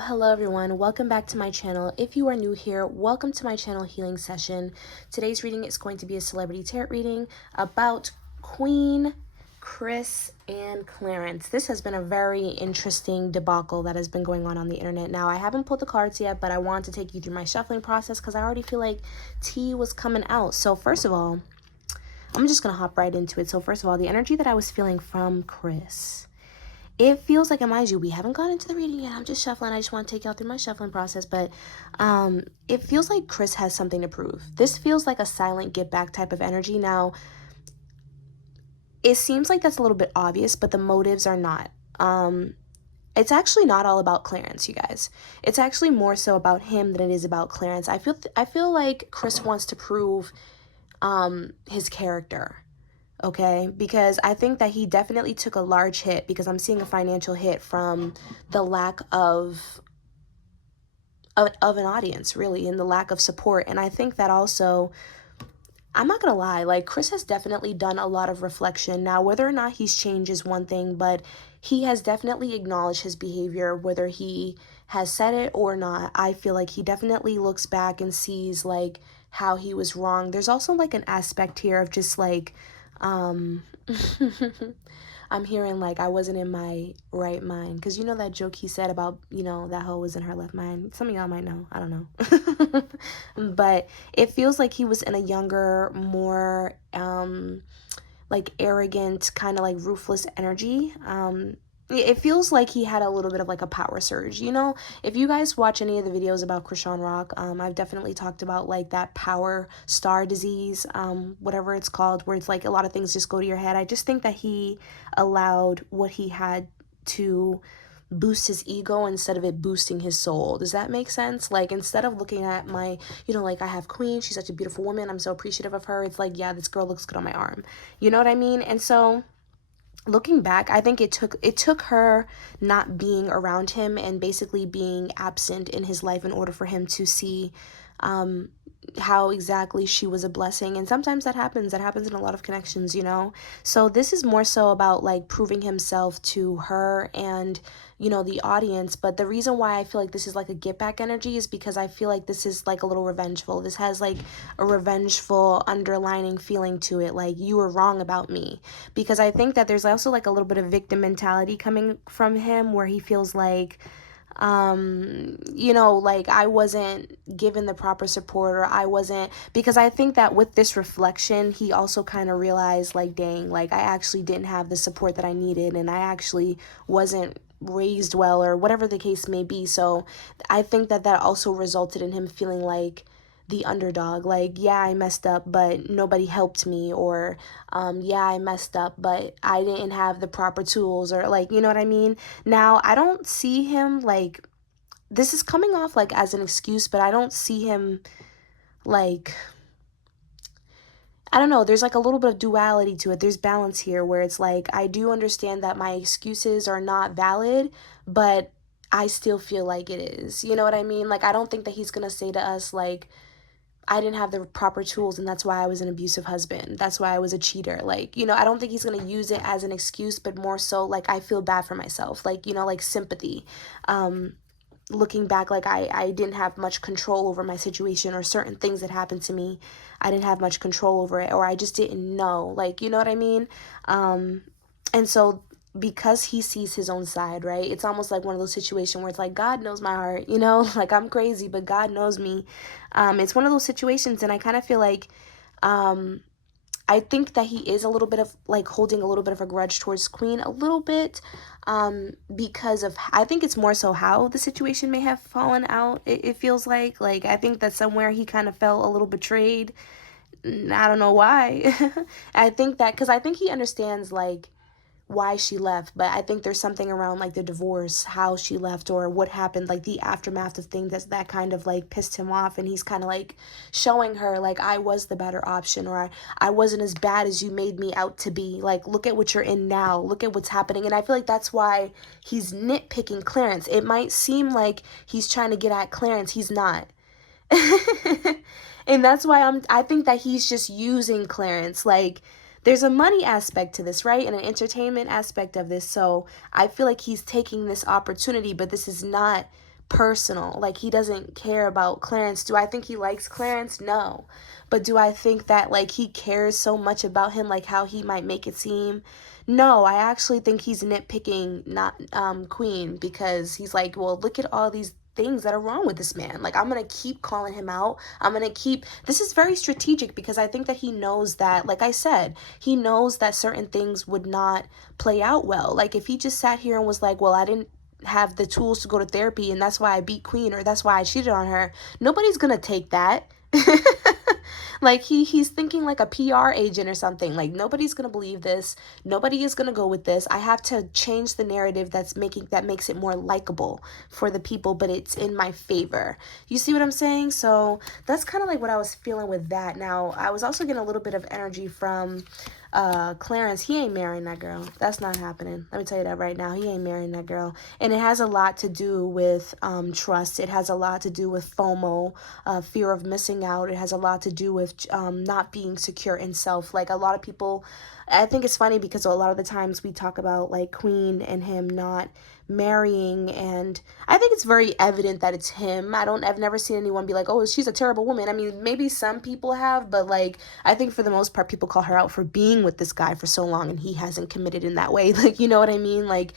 Hello everyone, welcome back to my channel. If you are new here, welcome to my channel healing session. Today's reading is going to be a celebrity tarot reading about Queen, Chris, and Clarence. This has been a very interesting debacle that has been going on the internet. Now, I haven't pulled the cards yet, but I want to take you through my shuffling process because I already feel like tea was coming out. So first of all, I'm just going to hop right into it. So first of all, the energy that I was feeling from Chris. It feels like, and mind you, we haven't gone into the reading yet. I'm just shuffling. I just want to take y'all through my shuffling process. But it feels like Chris has something to prove. This feels like a silent get back type of energy. Now, it seems like that's a little bit obvious, but the motives are not. It's actually not all about Clarence, you guys. It's actually more so about him than it is about Clarence. I feel like Chris wants to prove his character. Okay, because I think that he definitely took a large hit, because I'm seeing a financial hit from the lack of an audience, really, and the lack of support. And I think that also, I'm not gonna lie, like, Chris has definitely done a lot of reflection. Now, whether or not he's changed is one thing, but he has definitely acknowledged his behavior, whether he has said it or not. I feel like he definitely looks back and sees, like, how he was wrong. There's also, like, an aspect here of just, like, um I'm hearing, like, I wasn't in my right mind, because you know that joke he said about, that hoe was in her left mind. Some of y'all might know, I don't know. But it feels like he was in a younger, more like arrogant, kind of like ruthless energy. It feels like he had a little bit of like a power surge. If you guys watch any of the videos about Krishan Rock, I've definitely talked about like that power star disease, whatever it's called, where it's like a lot of things just go to your head. I just think that he allowed what he had to boost his ego instead of it boosting his soul. Does that make sense? Like, instead of looking at my, like, I have Queen, she's such a beautiful woman, I'm so appreciative of her, it's like, yeah, this girl looks good on my arm. You know what I mean? And so looking back, I think it took her not being around him and basically being absent in his life in order for him to see how exactly she was a blessing. And sometimes that happens in a lot of connections. So this is more so about like proving himself to her and the audience. But the reason why I feel like this is like a get back energy is because I feel like this is like a little revengeful. This has like a revengeful underlining feeling to it, like, you were wrong about me. Because I think that there's also like a little bit of victim mentality coming from him, where he feels like like, I wasn't given the proper support, or I wasn't, because I think that with this reflection, he also kind of realized, like, dang, like, I actually didn't have the support that I needed, and I actually wasn't raised well, or whatever the case may be. So I think that that also resulted in him feeling like the underdog, like, yeah, I messed up, but nobody helped me, or yeah, I messed up, but I didn't have the proper tools, or, like, you know what I mean? Now, I don't see him, like, this is coming off like as an excuse, but I don't see him, like, I don't know, there's like a little bit of duality to it. There's balance here, where it's like, I do understand that my excuses are not valid, but I still feel like it is. You know what I mean? Like, I don't think that he's gonna say to us, like, I didn't have the proper tools, and that's why I was an abusive husband. That's why I was a cheater. Like, I don't think he's going to use it as an excuse, but more so like, I feel bad for myself. Like, like sympathy. Looking back, like, I didn't have much control over my situation, or certain things that happened to me. I didn't have much control over it, or I just didn't know. Like, you know what I mean? And so, because he sees his own side, right? It's almost like one of those situations where it's like, God knows my heart, like, I'm crazy, but God knows me. It's one of those situations, and I kind of feel like, I think that he is a little bit of like holding a little bit of a grudge towards Queen, a little bit, because of, I think it's more so how the situation may have fallen out. It feels like I think that somewhere he kind of felt a little betrayed. I don't know why. I think that because I think he understands, like, why she left, but I think there's something around like the divorce, how she left, or what happened, like the aftermath of things, that kind of like pissed him off, and he's kind of like showing her, like, I was the better option, or I wasn't as bad as you made me out to be. Like, look at what you're in now, look at what's happening. And I feel like that's why he's nitpicking Clarence. It might seem like he's trying to get at Clarence, he's not. And that's why I think that he's just using Clarence. Like, there's a money aspect to this, right? And an entertainment aspect of this. So I feel like he's taking this opportunity, but this is not personal. Like, he doesn't care about Clarence. Do I think he likes Clarence? No. But do I think that, like, he cares so much about him, like how he might make it seem? No, I actually think he's nitpicking not Queen, because he's like, well, look at all these things that are wrong with this man. Like, I'm gonna keep calling him out. I'm gonna keep, this is very strategic, because I think that he knows that, like I said, he knows that certain things would not play out well. Like, if he just sat here and was like, well, I didn't have the tools to go to therapy and that's why I beat Queen, or that's why I cheated on her, nobody's gonna take that. Like, he's thinking like a PR agent or something. Like, nobody's gonna believe this. Nobody is gonna go with this. I have to change the narrative that makes it more likable for the people, but it's in my favor. You see what I'm saying? So that's kind of like what I was feeling with that. Now, I was also getting a little bit of energy from Clarence. He ain't marrying that girl. That's not happening. Let me tell you that right now. He ain't marrying that girl. And it has a lot to do with trust. It has a lot to do with FOMO, fear of missing out. It has a lot to do with not being secure in self. Like, a lot of people, I think it's funny because a lot of the times we talk about like Queen and him not marrying, and I think it's very evident that it's him. I've never seen anyone be like, oh, she's a terrible woman. I mean, maybe some people have, but like, I think for the most part, people call her out for being with this guy for so long and he hasn't committed in that way. Like, you know what I mean? Like,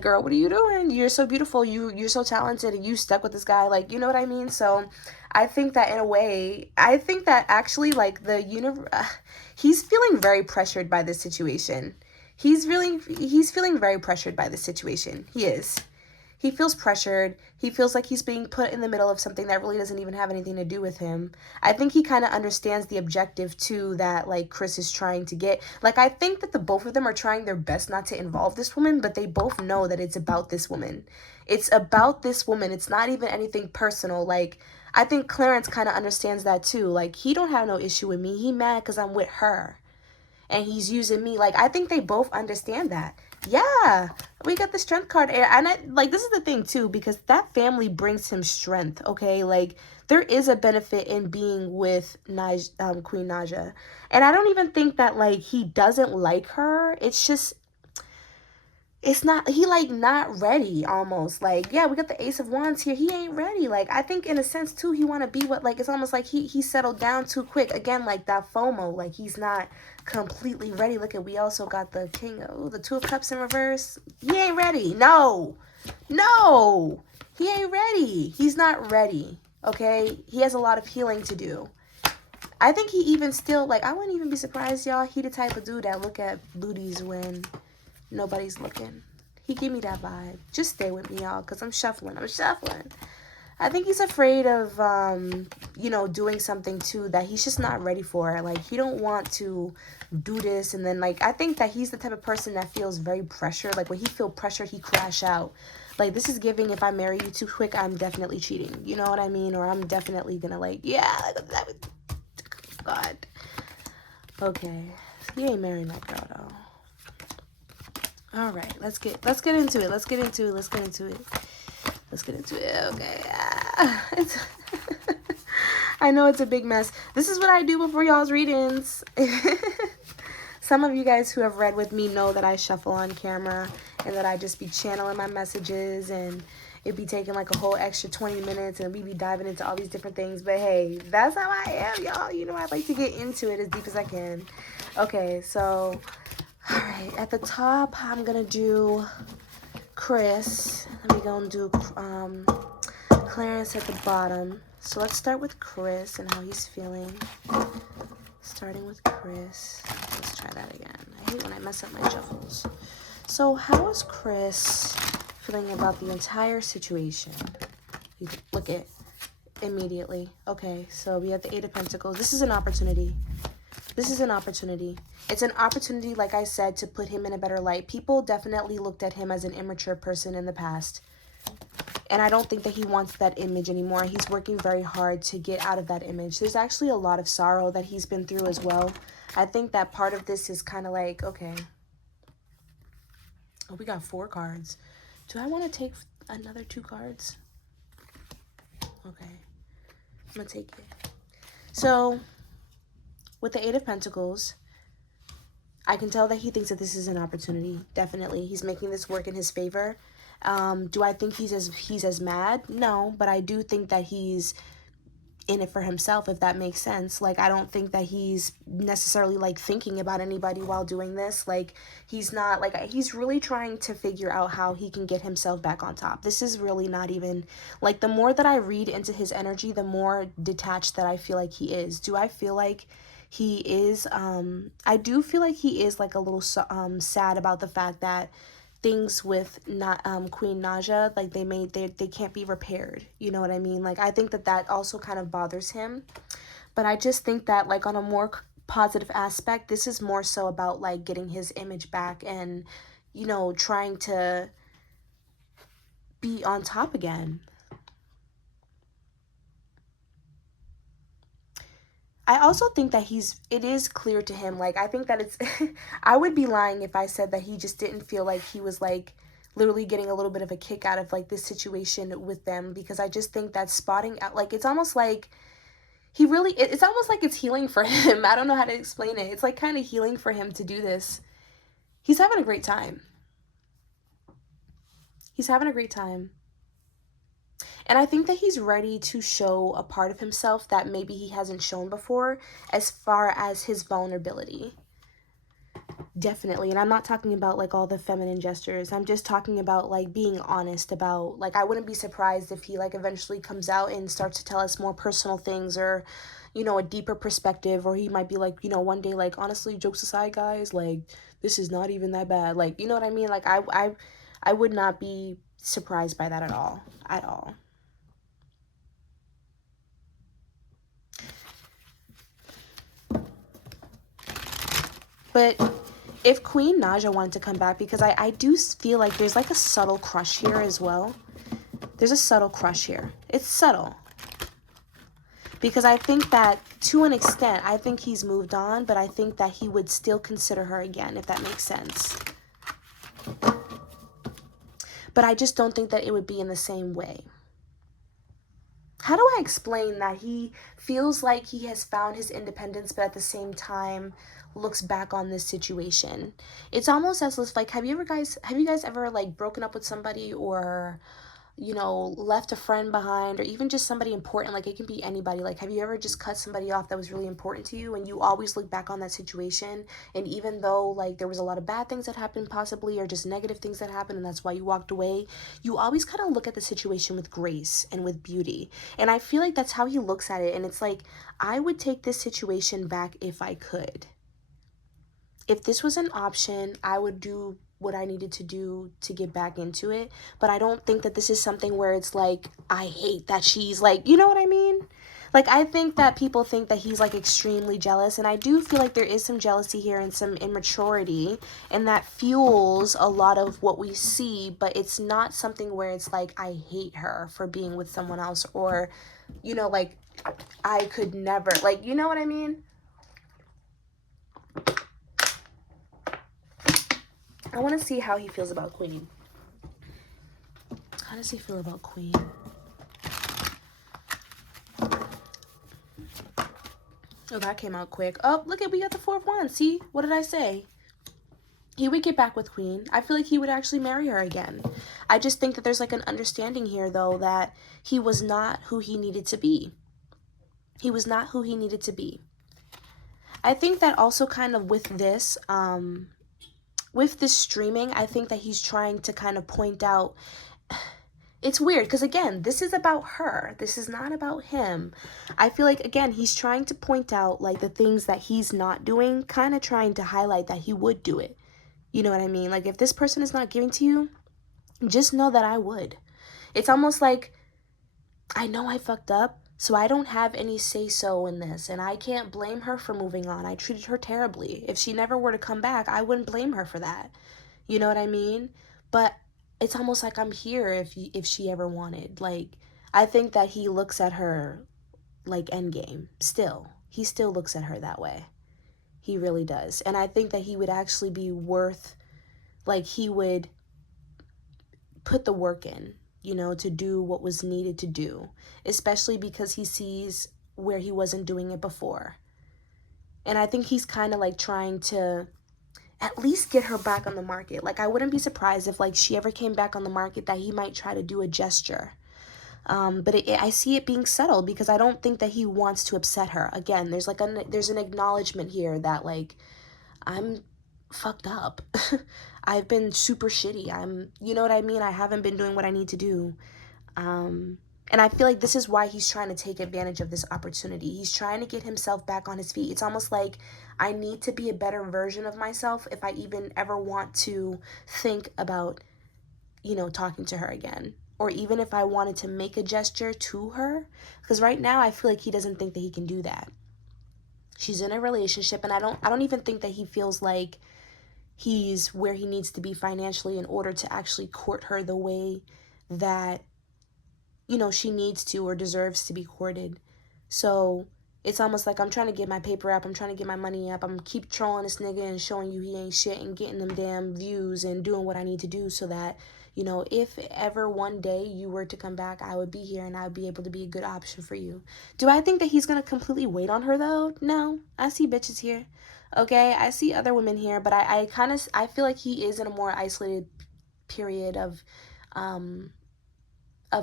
girl, what are you doing? You're so beautiful. You're so talented and you stuck with this guy. Like, you know what I mean? So I think that in a way, I think that actually like he's feeling very pressured by this situation. He's feeling very pressured by this situation. He is. He feels pressured. He feels like he's being put in the middle of something that really doesn't even have anything to do with him. I think he kind of understands the objective too that like Chris is trying to get. Like, I think that the both of them are trying their best not to involve this woman, but they both know that it's about this woman. It's about this woman. It's not even anything personal. Like, I think Clarence kind of understands that too. Like, he don't have no issue with me. He mad because I'm with her. And he's using me. Like, I think they both understand that. Yeah, we got the strength card. And I like, this is the thing too, because that family brings him strength. Okay, like, there is a benefit in being with Queen Naja. And I don't even think that like he doesn't like her. It's just, it's not, he like not ready almost. Like, yeah, we got the Ace of Wands here. He ain't ready. Like, I think in a sense too, he want to be what, like, it's almost like he settled down too quick. Again, like that FOMO, like he's not completely ready. Look at, we also got the the Two of Cups in reverse. He ain't ready. No, he ain't ready. He's not ready. Okay, he has a lot of healing to do. I think he even still, like, I wouldn't even be surprised, y'all. He the type of dude that look at booties when nobody's looking. He give me that vibe. Just stay with me, y'all, because I'm shuffling. I think he's afraid of, you know, doing something too that he's just not ready for. Like, he don't want to do this. And then, like, I think that he's the type of person that feels very pressured. Like, when he feel pressure, he crash out. Like, this is giving, if I marry you too quick, I'm definitely cheating. You know what I mean? Or I'm definitely gonna, like, yeah. God. Okay. He ain't marrying that girl, though. All right. Let's get into it. Okay. I know it's a big mess. This is what I do before y'all's readings. Some of you guys who have read with me know that I shuffle on camera and that I just be channeling my messages, and it'd be taking like a whole extra 20 minutes and we be diving into all these different things. But hey, that's how I am, y'all. You know, I like to get into it as deep as I can. Okay, so, all right. At the top, I'm going to do Chris. Then we're going to do Clarence at the bottom. So let's start with Chris and how he's feeling. Starting with Chris. Let's try that again. I hate when I mess up my shuffles. So how is Chris feeling about the entire situation? You look at immediately. Okay, so we have the Eight of Pentacles. This is an opportunity. It's an opportunity, like I said, to put him in a better light. People definitely looked at him as an immature person in the past. And I don't think that he wants that image anymore. He's working very hard to get out of that image. There's actually a lot of sorrow that he's been through as well. I think that part of this is kind of like, okay. Oh, we got 4 cards. Do I want to take another 2 cards? Okay. I'm going to take it. So, with the Eight of Pentacles, I can tell that he thinks that this is an opportunity. Definitely. He's making this work in his favor. Do I think he's as mad? No, but I do think that he's in it for himself, if that makes sense. Like, I don't think that he's necessarily like thinking about anybody while doing this. Like, he's not like, he's really trying to figure out how he can get himself back on top. This is really not even like, the more that I read into his energy, the more detached that I feel like he is. Do I feel like he is I do feel like he is like a little sad about the fact that things with not Queen Naja, like they can't be repaired, you know what I mean? Like, I think that that also kind of bothers him, but I just think that, like, on a more positive aspect, this is more so about like getting his image back and, you know, trying to be on top again. I also think that it is clear to him, like, I think that it's, I would be lying if I said that he just didn't feel like he was, like, literally getting a little bit of a kick out of, like, this situation with them, because I just think that spotting out, like, it's almost like, it's almost like it's healing for him. I don't know how to explain it. It's, like, kind of healing for him to do this. He's having a great time. He's having a great time. And I think that he's ready to show a part of himself that maybe he hasn't shown before, as far as his vulnerability. Definitely. And I'm not talking about like all the feminine gestures. I'm just talking about like being honest about, like, I wouldn't be surprised if he like eventually comes out and starts to tell us more personal things, or, you know, a deeper perspective, or he might be like, you know, one day, like, honestly, jokes aside, guys, like, this is not even that bad. Like, you know what I mean? Like, I would not be surprised by that at all. At all. But if Queen Naja wanted to come back, because I do feel like there's like a subtle crush here as well. There's a subtle crush here. It's subtle. Because I think that, to an extent, I think he's moved on, but I think that he would still consider her again, if that makes sense. But I just don't think that it would be in the same way. How do I explain that he feels like he has found his independence, but at the same time looks back on this situation? It's almost as if, like, have you guys ever like broken up with somebody, or, you know, left a friend behind, or even just somebody important? Like, it can be anybody. Like, have you ever just cut somebody off that was really important to you, and you always look back on that situation, and even though like there was a lot of bad things that happened possibly, or just negative things that happened, and that's why you walked away, you always kind of look at the situation with grace and with beauty. And I feel like that's how he looks at it. And it's like, I would take this situation back if I could. If this was an option, I would do what I needed to do to get back into it. But I don't think that this is something where it's like, I hate that she's like, you know what I mean? Like, I think that people think that he's like extremely jealous. And I do feel like there is some jealousy here and some immaturity. And that fuels a lot of what we see. But it's not something where it's like, I hate her for being with someone else. Or, you know, like, I could never. Like, you know what I mean? I want to see how he feels about Queen. How does he feel about Queen? Oh, that came out quick. Oh, look at, we got the 4 of Wands. See? What did I say? He would get back with Queen. I feel like he would actually marry her again. I just think that there's like an understanding here, though, that he was not who he needed to be. He was not who he needed to be. I think that also kind of with this streaming, I think that he's trying to kind of point out, it's weird because, again, this is about her. This is not about him. I feel like, again, he's trying to point out like the things that he's not doing, kind of trying to highlight that he would do it. You know what I mean? Like, if this person is not giving to you, just know that I would. It's almost like, I know I fucked up, so I don't have any say-so in this, and I can't blame her for moving on. I treated her terribly. If she never were to come back, I wouldn't blame her for that. You know what I mean? But it's almost like I'm here if she ever wanted. Like, I think that he looks at her like Endgame still. He still looks at her that way. He really does. And I think that he would actually be worth, like, he would put the work in, you know, to do what was needed to do, especially because he sees where he wasn't doing it before. And I think he's kind of like trying to, at least get her back on the market. Like, I wouldn't be surprised if, like, she ever came back on the market that he might try to do a gesture. But I see it being settled because I don't think that he wants to upset her. Again, there's an acknowledgement here that, like, I'm fucked up. I've been super shitty. You know what I mean? I haven't been doing what I need to do. And I feel like this is why he's trying to take advantage of this opportunity. He's trying to get himself back on his feet. It's almost like I need to be a better version of myself if I even ever want to think about, talking to her again. Or even if I wanted to make a gesture to her. Because right now I feel like he doesn't think that he can do that. She's in a relationship, and I don't even think that he feels like he's where he needs to be financially in order to actually court her the way that she needs to or deserves to be courted. So it's almost like I'm trying to get my paper up, I'm trying to get my money up, I'm keep trolling this nigga and showing you he ain't shit and getting them damn views and doing what I need to do so that, if ever one day you were to come back, I would be here and I would be able to be a good option for you. Do I think that he's going to completely wait on her though? No. I see bitches here. Okay? I see other women here, but I feel like he is in a more isolated period of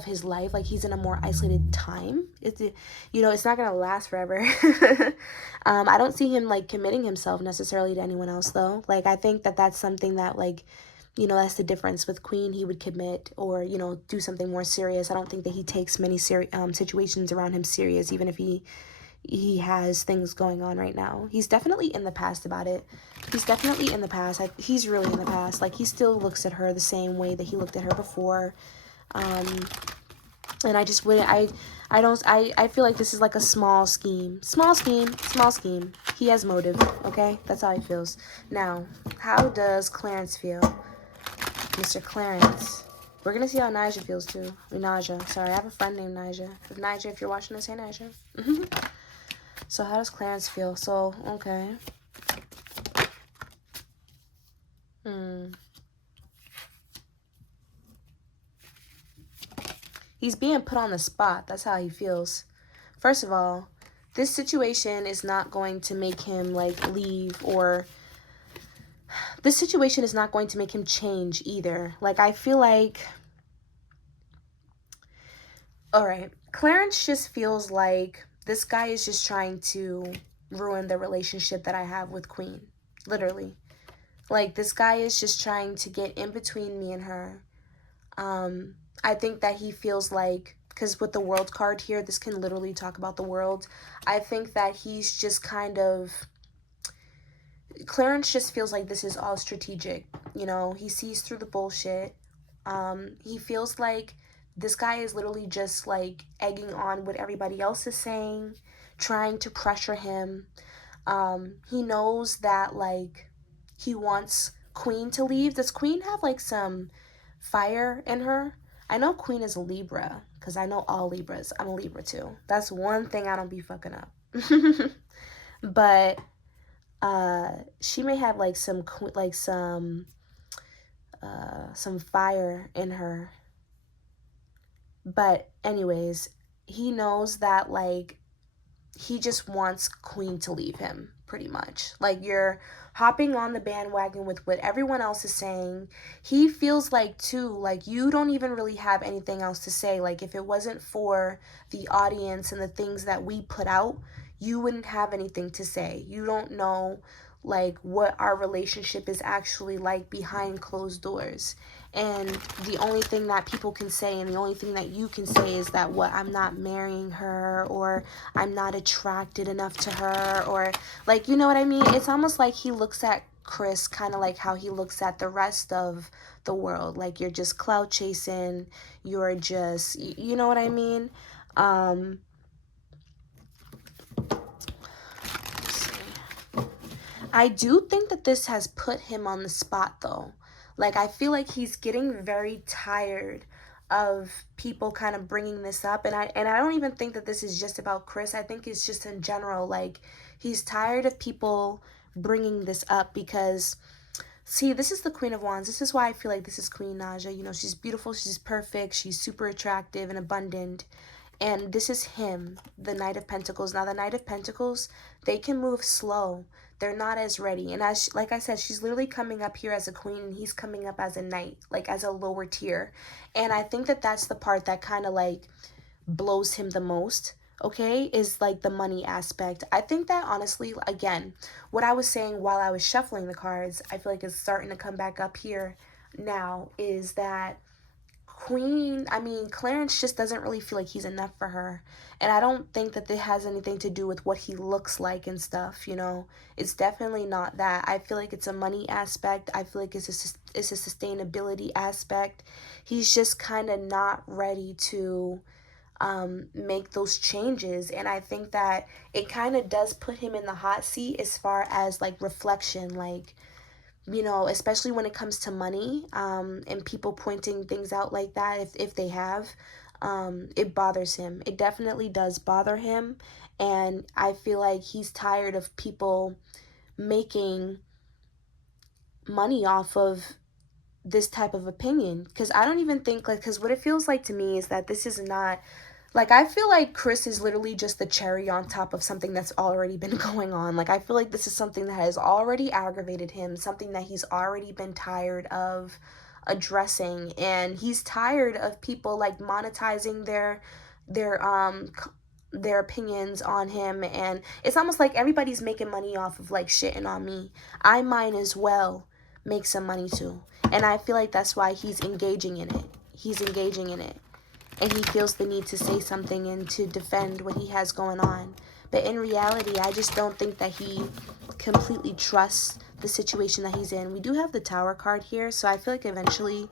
his life. Like, he's in a more isolated time. It's not gonna last forever. I don't see him like committing himself necessarily to anyone else though. Like, I think that that's something that, like, that's the difference. With Queen, he would commit or do something more serious. I don't think that he takes many situations around him serious, even if he has things going on right now. He's definitely in the past about it. He's definitely in the past. He's really in the past. Like, he still looks at her the same way that he looked at her before. And I just wouldn't, I feel like this is like a small scheme. He has motive, okay? That's how he feels. Now, how does Clarence feel? Mr. Clarence. We're gonna see how Nyjah feels too. Nyjah. Sorry, I have a friend named Nyjah. If you're watching this, hey Nyjah. So how does Clarence feel? So, okay. He's being put on the spot. That's how he feels. First of all, this situation is not going to make him, like, leave, or this situation is not going to make him change either. Like, I feel like, all right, Clarence just feels like this guy is just trying to ruin the relationship that I have with Queen. Literally. Like, this guy is just trying to get in between me and her. I think that he feels like, because with the world card here, this can literally talk about the world. I think that he's just kind of, Clarence just feels like this is all strategic. He sees through the bullshit. He feels like this guy is literally just, like, egging on what everybody else is saying, trying to pressure him. He knows that, like, he wants Queen to leave. Does Queen have, like, some fire in her? I know Queen is a Libra, because I know all Libras. I'm a Libra too. That's one thing I don't be fucking up. But she may have, like, some fire in her. But anyways, he knows that, like, he just wants Queen to leave him, pretty much. Like, you're hopping on the bandwagon with what everyone else is saying. He feels like, too, like, you don't even really have anything else to say. Like, if it wasn't for the audience and the things that we put out, you wouldn't have anything to say. You don't know, like, what our relationship is actually like behind closed doors. And the only thing that people can say and the only thing that you can say is that, I'm not marrying her, or I'm not attracted enough to her, or, like, you know what I mean? It's almost like he looks at Chris kind of like how he looks at the rest of the world. Like, you're just clout chasing, you're just, you know what I mean? I do think that this has put him on the spot though. Like, I feel like he's getting very tired of people kind of bringing this up. And I don't even think that this is just about Chris. I think it's just in general. Like, he's tired of people bringing this up because, see, this is the Queen of Wands. This is why I feel like this is Queen Nyjah. She's beautiful. She's perfect. She's super attractive and abundant. And this is him, the Knight of Pentacles. Now, the Knight of Pentacles, they can move slow. They're not as ready. And as like I said, she's literally coming up here as a queen, and he's coming up as a knight, like as a lower tier. And I think that that's the part that kind of like blows him the most, okay, is like the money aspect. I think that honestly, again, what I was saying while I was shuffling the cards, I feel like it's starting to come back up here now, is that Clarence just doesn't really feel like he's enough for her. And I don't think that this has anything to do with what he looks like and stuff, you know. It's definitely not that. I feel like it's a money aspect. I feel like it's a sustainability aspect. He's just kind of not ready to make those changes. And I think that it kind of does put him in the hot seat as far as like reflection, like, you know, especially when it comes to money, and people pointing things out like that, if they have, it bothers him. It definitely does bother him. And I feel like he's tired of people making money off of this type of opinion. Because I don't even think, like, because what it feels like to me is that this is not, like, I feel like Chris is literally just the cherry on top of something that's already been going on. Like, I feel like this is something that has already aggravated him, something that he's already been tired of addressing. And he's tired of people, like, monetizing their opinions on him. And it's almost like everybody's making money off of, like, shitting on me. I might as well make some money too. And I feel like that's why he's engaging in it. He's engaging in it. And he feels the need to say something and to defend what he has going on. But in reality, I just don't think that he completely trusts the situation that he's in. We do have the Tower card here, so I feel like eventually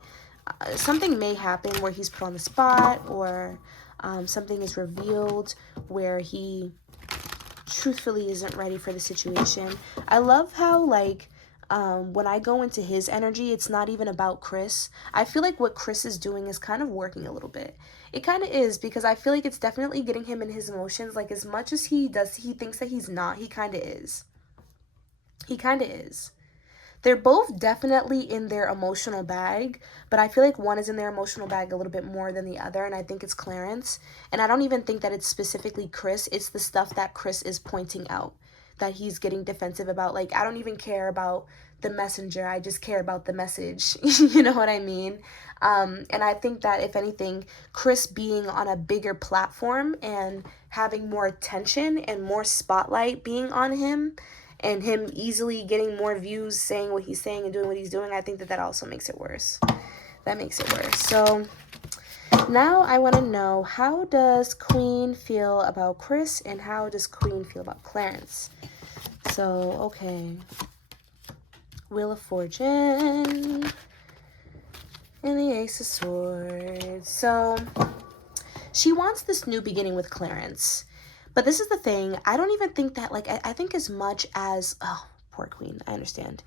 something may happen where he's put on the spot, or something is revealed where he truthfully isn't ready for the situation. I love how, like, when I go into his energy, it's not even about Chris. I feel like what Chris is doing is kind of working a little bit. It kind of is, because I feel like it's definitely getting him in his emotions. Like, as much as he thinks that he's not, he kind of is. He kind of is. They're both definitely in their emotional bag, but I feel like one is in their emotional bag a little bit more than the other, and I think it's Clarence. And I don't even think that it's specifically Chris. It's the stuff that Chris is pointing out that he's getting defensive about. Like, I don't even care about the messenger. I just care about the message. You know what I mean? And I think that, if anything, Chris being on a bigger platform and having more attention and more spotlight being on him, and him easily getting more views saying what he's saying and doing what he's doing, I think that that also makes it worse. That makes it worse. So now I want to know, how does Queen feel about Chris, and how does Queen feel about Clarence? So, okay. Wheel of Fortune and the Ace of Swords. So she wants this new beginning with Clarence. But this is the thing. I don't even think that, like, I think as much as, oh, poor Queen, I understand.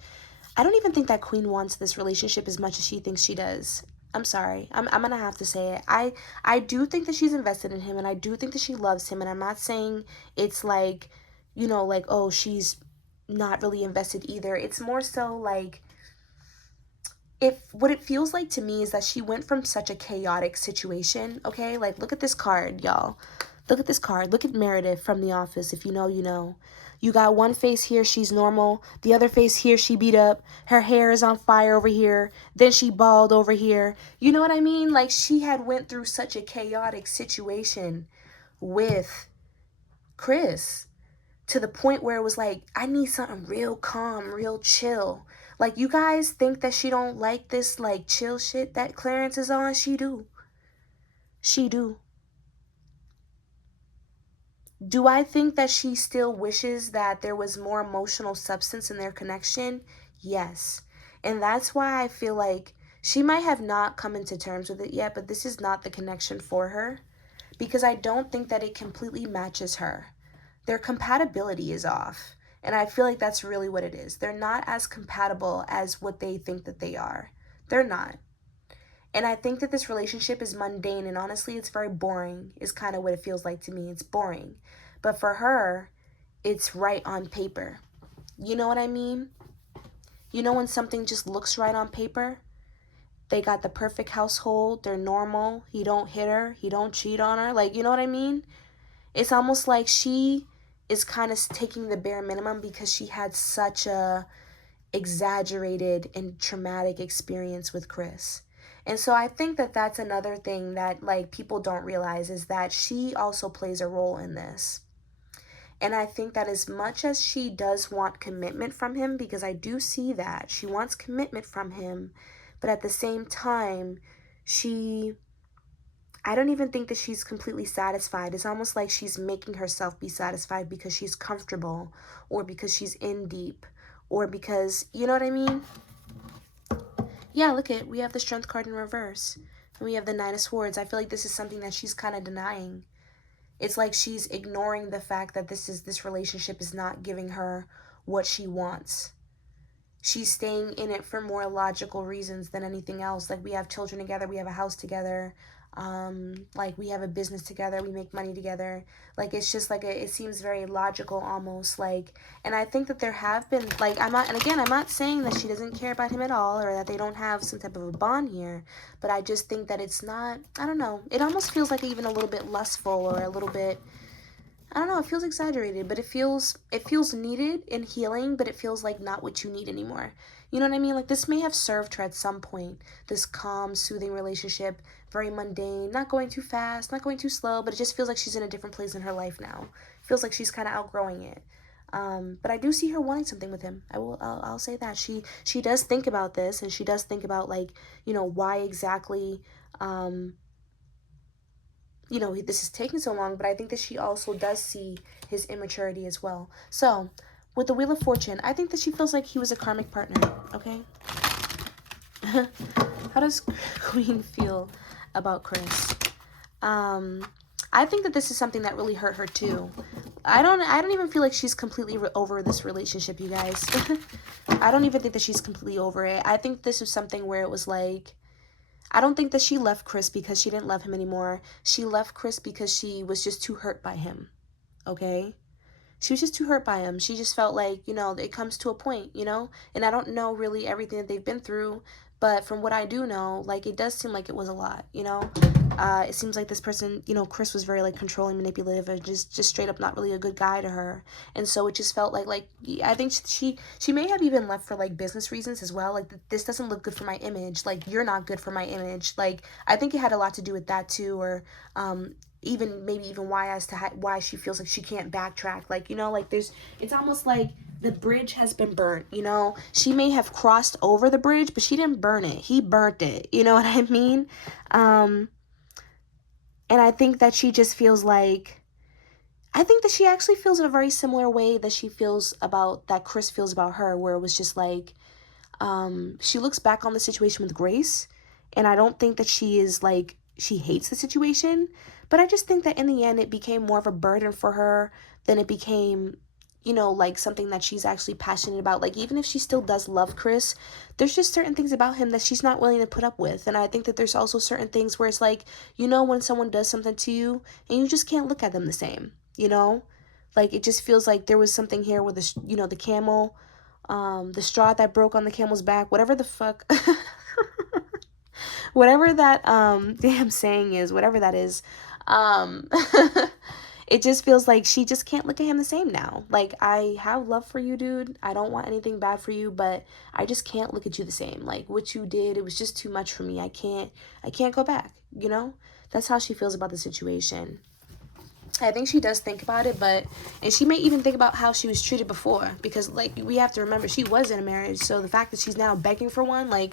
I don't even think that Queen wants this relationship as much as she thinks she does. I'm sorry. I'm gonna have to say it. I do think that she's invested in him, and I do think that she loves him, and I'm not saying it's like, you know, like, oh, she's not really invested either. It's more so like, what it feels like to me is that she went from such a chaotic situation, okay? Like, look at this card, y'all. Look at this card. Look at Meredith from The Office. If you know, you know. You got one face here, she's normal. The other face here, she beat up. Her hair is on fire over here. Then she bald over here. You know what I mean? Like, she had went through such a chaotic situation with Chris, to the point where it was like, I need something real calm, real chill. Like, you guys think that she don't like this, like, chill shit that Clarence is on? She do. She do. Do I think that she still wishes that there was more emotional substance in their connection? Yes. And that's why I feel like she might have not come into terms with it yet, but this is not the connection for her, because I don't think that it completely matches her. Their compatibility is off. And I feel like that's really what it is. They're not as compatible as what they think that they are. They're not. And I think that this relationship is mundane, and honestly, it's very boring, is kind of what it feels like to me. It's boring. But for her, it's right on paper. You know what I mean? You know when something just looks right on paper? They got the perfect household. They're normal. He don't hit her. He don't cheat on her. Like, you know what I mean? It's almost like she is kind of taking the bare minimum because she had such a exaggerated and traumatic experience with Chris. And so I think that that's another thing that like people don't realize, is that she also plays a role in this. And I think that as much as she does want commitment from him, because I do see that she wants commitment from him, but at the same time, I don't even think that she's completely satisfied. It's almost like she's making herself be satisfied because she's comfortable, or because she's in deep, or because, you know what I mean? Yeah, look at, we have the Strength card in reverse, and we have the Nine of Swords. I feel like this is something that she's kind of denying. It's like she's ignoring the fact that this relationship is not giving her what she wants. She's staying in it for more logical reasons than anything else. Like, we have children together, we have a house together, like we have a business together, we make money together. Like, it's just like it seems very logical almost. Like, and I think that there have been, like, I'm not saying that she doesn't care about him at all, or that they don't have some type of a bond here, but I just think that it's not, I don't know, it almost feels like even a little bit lustful, or a little bit, I don't know, it feels exaggerated, but it feels needed in healing, but it feels like not what you need anymore. You know what I mean? Like, this may have served her at some point, this calm, soothing relationship, very mundane, not going too fast, not going too slow, but it just feels like she's in a different place in her life now. It feels like she's kind of outgrowing it. But I do see her wanting something with him. I'll say that. She does think about this, and she does think about, like, you know, why exactly, you know, this is taking so long, but I think that she also does see his immaturity as well. So, with the Wheel of Fortune, I think that she feels like he was a karmic partner, okay? How does Queen feel about Chris? I think that this is something that really hurt her too. I don't even feel like she's completely over this relationship, you guys. I don't even think that she's completely over it. I think this was something where it was like, I don't think that she left Chris because she didn't love him anymore. She left Chris because she was just too hurt by him, okay? She was just too hurt by him. She just felt like, you know, it comes to a point, you know? And I don't know really everything that they've been through, but from what I do know, like, it does seem like it was a lot, you know? It seems like this person, you know, Chris was very, like, controlling, manipulative, and just straight up not really a good guy to her. And so it just felt like I think she may have even left for, like, business reasons as well. Like, this doesn't look good for my image. Like, you're not good for my image. Like, I think it had a lot to do with that too, or even why, as to why she feels like she can't backtrack. Like, you know, like, it's almost like the bridge has been burnt, you know? She may have crossed over the bridge, but she didn't burn it. He burnt it. You know what I mean? And I think that she just feels like, I think that she actually feels in a very similar way that that Chris feels about her, where it was just like, she looks back on the situation with grace, and I don't think that she is like, she hates the situation, but I just think that in the end it became more of a burden for her than it became, you know, like something that she's actually passionate about. Like, even if she still does love Chris, there's just certain things about him that she's not willing to put up with. And I think that there's also certain things where it's like, you know, when someone does something to you and you just can't look at them the same, you know? Like, it just feels like there was something here with the, you know, the camel, the straw that broke on the camel's back, whatever the fuck, whatever that, damn saying is, whatever that is, it just feels like she just can't look at him the same now. Like, I have love for you, dude. I don't want anything bad for you, but I just can't look at you the same. Like, what you did, it was just too much for me. I can't go back, you know? That's how she feels about the situation. I think she does think about it, and she may even think about how she was treated before, because, like, we have to remember, she was in a marriage, so the fact that she's now begging for one, like,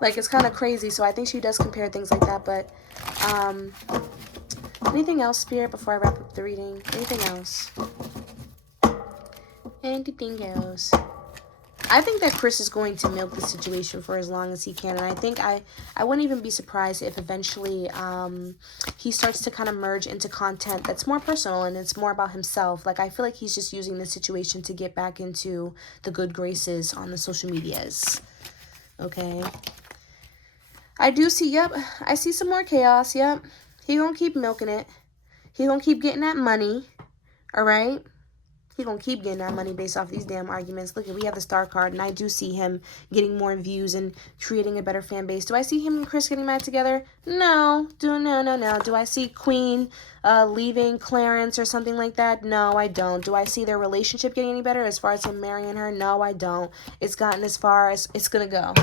like, it's kind of crazy. So I think she does compare things like that, but, anything else, Spirit, before I wrap up the reading? Anything else? Anything else? I think that Chris is going to milk the situation for as long as he can, and I think I wouldn't even be surprised if eventually he starts to kind of merge into content that's more personal and it's more about himself. Like, I feel like he's just using this situation to get back into the good graces on the social medias. Okay. I do see, yep, I see some more chaos, yep. He gonna keep milking it. He gonna keep getting that money, all right? he gonna keep getting that money based off these damn arguments. Look, we have the star card, and I do see him getting more views and creating a better fan base. Do I see him and Chris getting mad together? No. No. Do I see Queen leaving Clarence or something like that? No, I don't. Do I see their relationship getting any better as far as him marrying her? No, I don't. It's gotten as far as it's gonna go.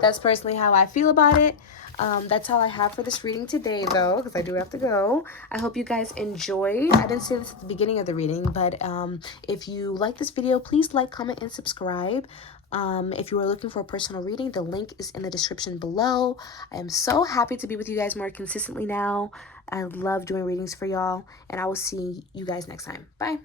That's personally how I feel about it. That's all I have for this reading today, though, because I do have to go. I hope you guys enjoyed. I didn't say this at the beginning of the reading, but if you like this video, please like, comment, and subscribe. If you are looking for a personal reading, the link is in the description below. I am so happy to be with you guys more consistently now. I love doing readings for y'all, and I will see you guys next time. Bye.